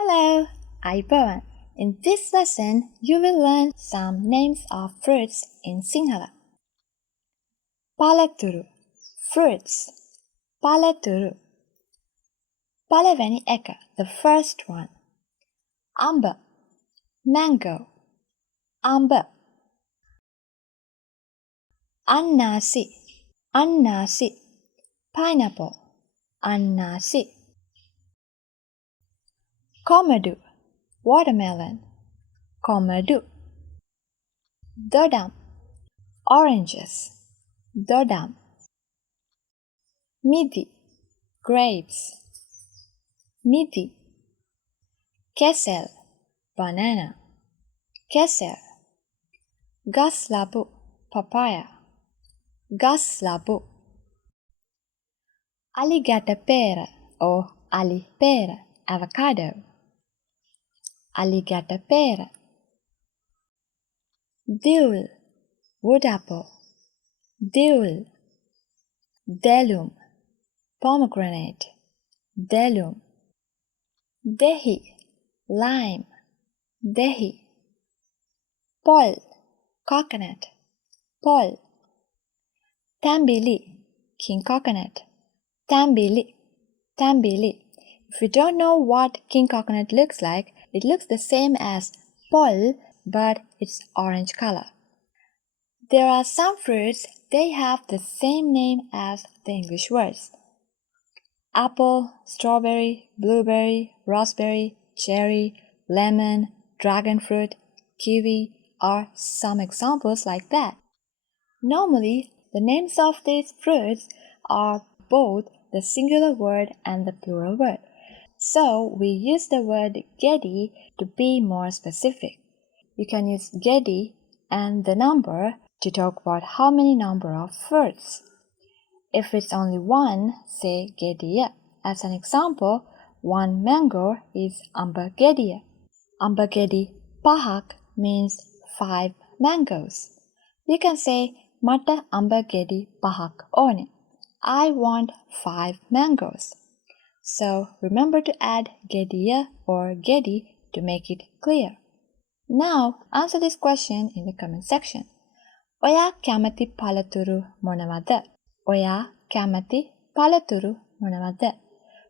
Hello, Aibawan. In this lesson, you will learn some names of fruits in Sinhala. Palaturu, fruits. Palaturu. Palavani eka, the first one. Amba, mango. Amba. Annasi, annasi. Pineapple, annasi. Komadu, watermelon. Komadu. Dodam, oranges. Dodam. Midi, grapes. Midi. Kesel, banana. Kesel. Gas labu, papaya. Gas labu. Alligator pera or ali pera, avocado. Alligator pera. Dill, wood apple. Dill. Delum, pomegranate. Delum. Dehi, lime. Dehi. Pol, coconut. Pol. Thaembili, king coconut. Thaembili. Thaembili. If you don't know what king coconut looks like, it looks the same as pol, but it's orange color. There are some fruits, they have the same name as the English words. Apple, strawberry, blueberry, raspberry, cherry, lemon, dragon fruit, kiwi are some examples like that. Normally, the names of these fruits are both the singular word and the plural word. So, we use the word gedi to be more specific. You can use gedi and the number to talk about how many number of fruits. If it's only one, say gediya. As an example, one mango is amba gediya. Amba gedi pahak means 5 mangoes. You can say mata amba gedi pahak one. I want 5 mangoes. So remember to add gediya or gedi to make it clear. Now answer this question in the comment section. Oya kamathi palaturu monawada? Oya kamathi palaturu monawada?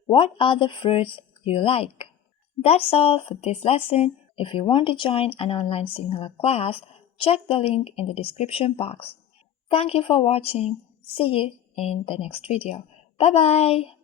What are the fruits you like? That's all for this lesson. If you want to join an online Sinhala class, check the link in the description box. Thank you for watching. See you in the next video. Bye bye.